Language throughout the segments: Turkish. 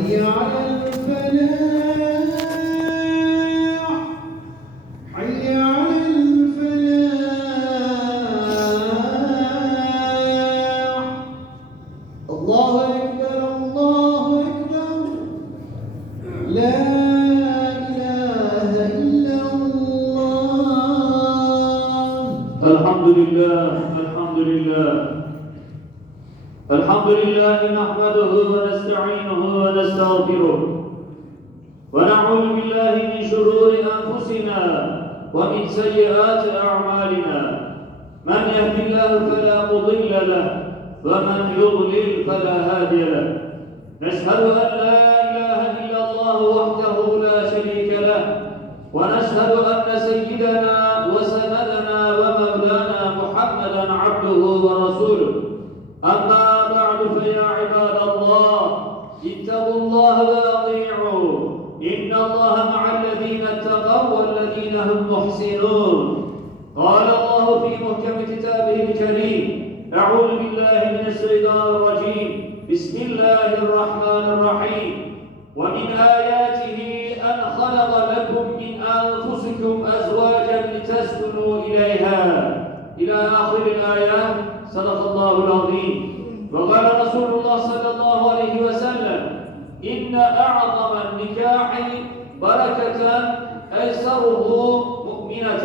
حي على الفلاح حي على الفلاح الله أكبر الله أكبر لا إله إلا الله الحمد لله الحمد لله. الحمد لله نحمده ونستعينه ونستغفره. ونعوذ بالله من شرور أنفسنا ومن سيئات أعمالنا. من يهد الله فلا مضل له ومن يضلل فلا هادي له. نشهد أن لا إله إلا الله وحده لا شريك له. ونشهد أن سيدنا وسندنا ومولانا محمدا عبده ورسوله. أما الله الرحمن الرحيم. ومن آياته أن خلق لكم من أنفسكم أزواجا لتسكنوا إليها. إلى آخر الآية. صدق الله العظيم. وقال رسول الله صلى الله عليه وسلم إن أعظم النكاح بركة أيسره مؤمنة.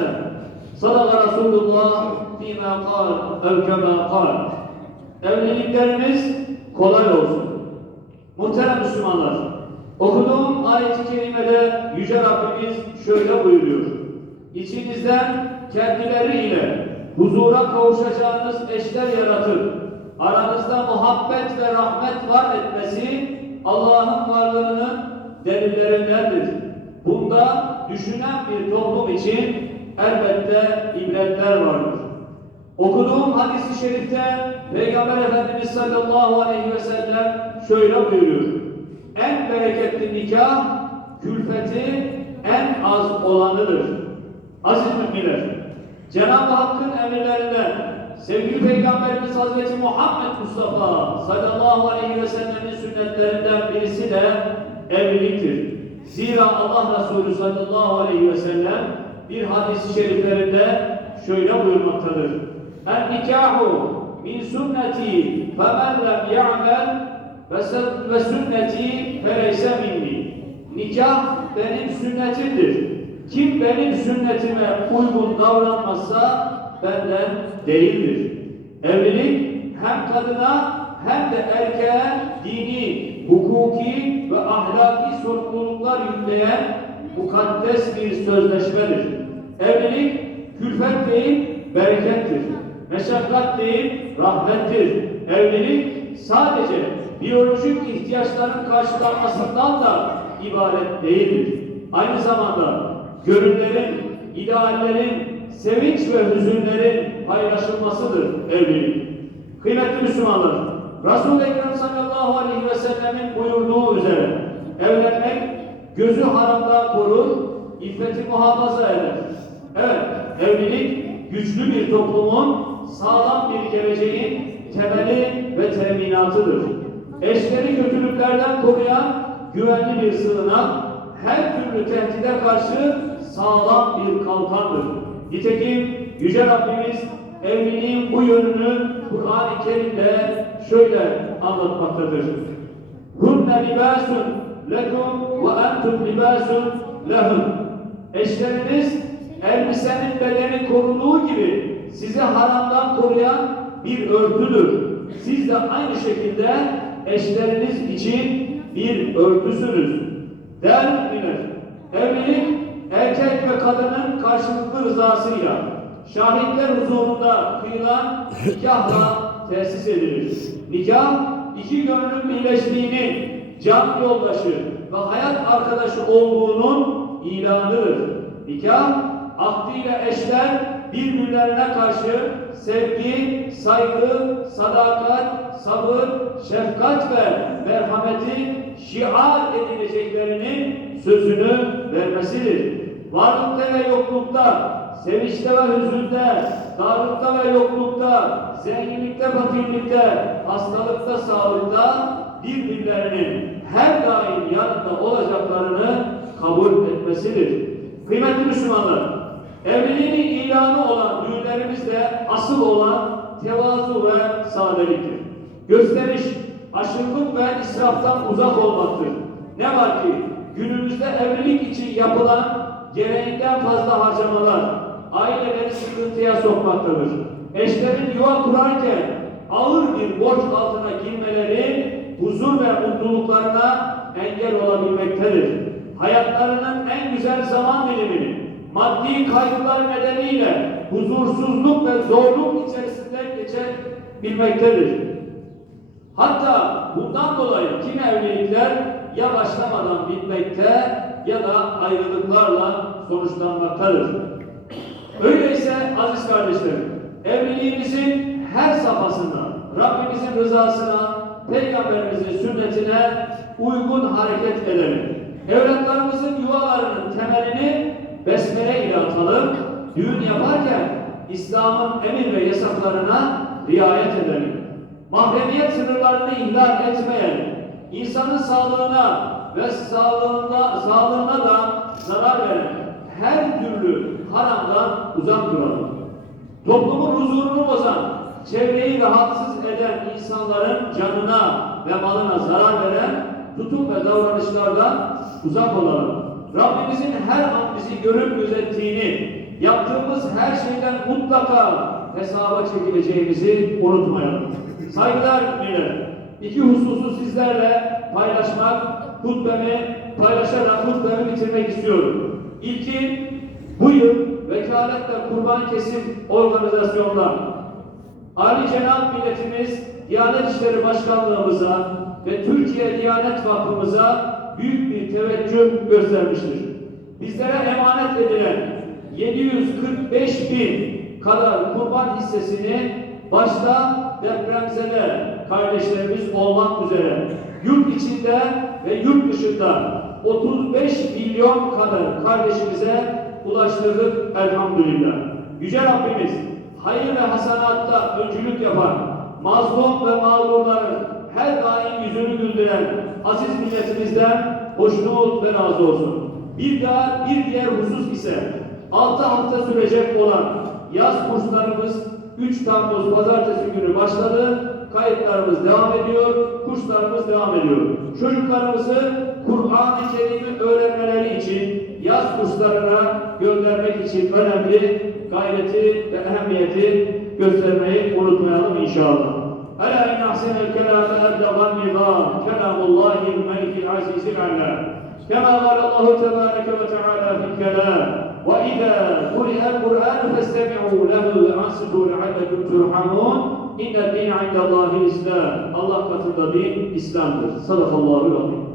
صدق رسول الله فيما قال أو كما قال. Evliliklerimiz kolay olsun. Muhterem Müslümanlar, okuduğum ayet-i kerimede Yüce Rabbimiz şöyle buyuruyor. İçinizden kendileriyle huzura kavuşacağınız eşler yaratıp aranızda muhabbet ve rahmet var etmesi Allah'ın varlığının delillerindendir. Bunda düşünen bir toplum için elbette ibretler vardır. Okuduğum hadis-i şerifte Peygamber Efendimiz sallallahu aleyhi ve sellem şöyle buyuruyor. En bereketli nikah külfeti en az olanıdır. Aziz müminler, Cenab-ı Hakk'ın emirlerinden sevgili Peygamberimiz Hazreti Muhammed Mustafa sallallahu aleyhi ve sellemin sünnetlerinden birisi de evliliktir. Zira Allah Resulü sallallahu aleyhi ve sellem bir hadis-i şeriflerinde şöyle buyurmaktadır. Nikahu min sünneti femen lem ya'mel ve sünneti feleyse minni. Nikah benim sünnetimdir. Kim benim sünnetime uygun davranmazsa benden değildir. Evlilik hem kadına hem de erkeğe dini, hukuki ve ahlaki sorumluluklar yükleyen mukaddes bir sözleşmedir. Evlilik külfet değil, berekettir. Meşakkat değil, rahmettir. Evlilik sadece biyolojik ihtiyaçların karşılanmasından da ibaret değildir. Aynı zamanda gönüllerin, ideallerin, sevinç ve hüzünlerin paylaşılmasıdır evlilik. Kıymetli Müslümanlar, Resul-i Ekrem sallallahu aleyhi ve sellemin buyurduğu üzere evlenmek gözü haramdan korur, iffeti muhafaza eder. Evet, evlilik güçlü bir toplumun sağlam bir geleceğin temeli ve teminatıdır. Eşleri kötülüklerden koruyan güvenli bir sığınak, her türlü tehdide karşı sağlam bir kalkandır. Nitekim Yüce Rabbimiz evliliğin bu yönünü Kur'an-ı Kerim'de şöyle anlatmaktadır. Hunne libasun lekum ve entum libasun lehum. Eşleriniz elbisenin bedeni koruduğu gibi sizi haramdan koruyan bir örtüdür. Siz de aynı şekilde eşleriniz için bir örtüsünüz. Değerli müminler, evlilik erkek ve kadının karşılıklı rızasıyla şahitler huzurunda kıyılan nikahla tesis edilir. Nikah, iki gönlün birleştiğinin can yoldaşı ve hayat arkadaşı olduğunun ilanıdır. Nikah, akdiyle eşler birbirlerine karşı sevgi, saygı, sadakat, sabır, şefkat ve merhameti şiar edileceklerinin sözünü vermesidir. Varlıkta ve yoklukta, sevinçte ve hüzünde, darlıkta ve yoklukta, zenginlikte, fakirlikte, hastalıkta, sağlıkta birbirlerinin her daim yanında olacaklarını kabul etmesidir. Kıymetli Müslümanlar, evliliğin ilanı olan düğünlerimizde asıl olan tevazu ve sadeliktir. Gösteriş, aşırılık ve israftan uzak olmaktır. Ne var ki günümüzde evlilik için yapılan gereğinden fazla harcamalar aileleri sıkıntıya sokmaktadır. Eşlerin yuva kurarken ağır bir borç altına girmeleri huzur ve mutluluklarına engel olabilmektedir. Hayatlarının en güzel zaman dilimini maddi kaygılar nedeniyle huzursuzluk ve zorluk içerisinde geçebilmektedir. Hatta bundan dolayı kimi evlilikler ya başlamadan bitmekte ya da ayrılıklarla sonuçlanmaktadır. Öyleyse aziz kardeşlerim, evliliğimizin her safhasında Rabbimizin rızasına, Peygamberimizin sünnetine uygun hareket edelim. Evlatlarımızın yuvalarının temelini besmele ile atalım. Düğün yaparken İslam'ın emir ve yasaklarına riayet edelim. Mahremiyet sınırlarını ihlal etmeyelim. İnsanın sağlığına ve sağlığına, sağlığına da zarar veren her türlü haramdan uzak duralım. Toplumun huzurunu bozan, çevreyi rahatsız eden insanların canına ve malına zarar veren tutum ve davranışlardan uzak olalım. Rabbimizin her an bizi görüp gözettiğini, yaptığımız her şeyden mutlaka hesaba çekileceğimizi unutmayalım. Saygılar millet. İki hususu sizlerle paylaşmak, hutbemi paylaşarak hutbemi bitirmek istiyorum. İlki bu yıl vekaletle kurban kesim organizasyonlar. Ali Cenab milletimiz Diyanet İşleri Başkanlığımıza ve Türkiye Diyanet Vakfımıza büyük bir teveccüh göstermiştir. Bizlere emanet edilen 745 bin kadar kurban hissesini başta depremzede kardeşlerimiz olmak üzere yurt içinde ve yurt dışında 35 milyon kadar kardeşimize ulaştırdık elhamdülillah. Yüce Rabbimiz hayır ve hasanatta öncülük yapan, mazlum ve mağdurların her daim yüzünü güldüren aziz milletimizden hoşnut ve razı olsun. Bir daha bir diğer husus ise 6 hafta sürecek olan yaz kurslarımız 3 Temmuz pazartesi günü başladı. Kayıtlarımız devam ediyor, kurslarımız devam ediyor. Çocuklarımızı Kur'an-ı Kerim'i öğrenmeleri için yaz kurslarına göndermek için önemli gayreti ve ehemmiyeti göstermeyi unutmayalım inşallah. ألا إن أحسن الكلام أبلغ النظام كلام الله الملك العزيز العلام كما قال الله تبارك وتعالى في الكلام وإذا قرئ القرآن فاستمعوا له وأنصتوا لعلكم ترحمون إن الدين عند الله الإسلام الله katında din İslam'dır. Sadakallahu azim.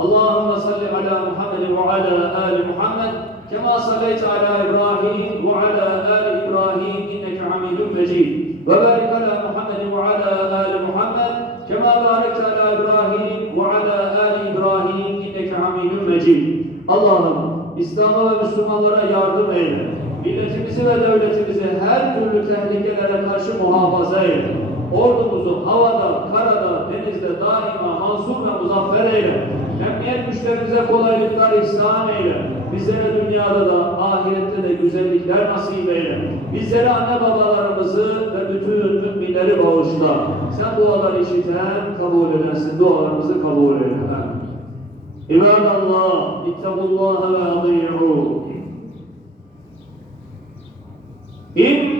Allahümme salli ala Muhammed ve ala ali Muhammed kema sallayte ala İbrahim ve ala ali İbrahim inneke hamidun mecid ve barik ala Muhammed ve ala ali Muhammed kema barekte ala İbrahim ve ala ali İbrahim inneke hamidun mecid Allah'ım İslam'a ve Müslümanlara yardım eyle. Milletimizi ve devletimizi her türlü tehlikelere karşı muhafaza eyle. Ordumuzu havada, karada, denizde daima mansur ve muzaffer eyle. Emniyet güçlerimize kolaylıklar ihsan eyle. Bizlere dünyada da ahirette de güzellikler nasip eyle. Bizlere anne babalarımızı ve bütün müminleri bağışla. Sen duaları işiten, kabul edensin. Dualarımızı kabul eyle. İbadallah, ittakullaha ve adi'u. إن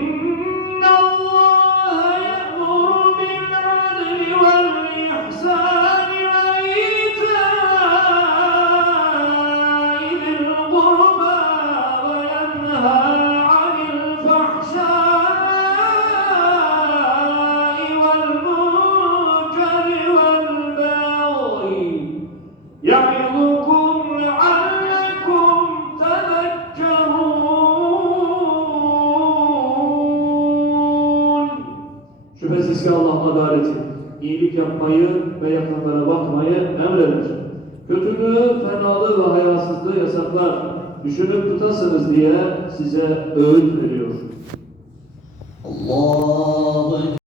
ise Allah adaleti, iyilik yapmayı ve yakınlara bakmayı emreder. Kötülüğü, fenalığı ve hayasızlığı yasaklar. Düşünüp tutasınız diye size öğüt veriyor. Ekber.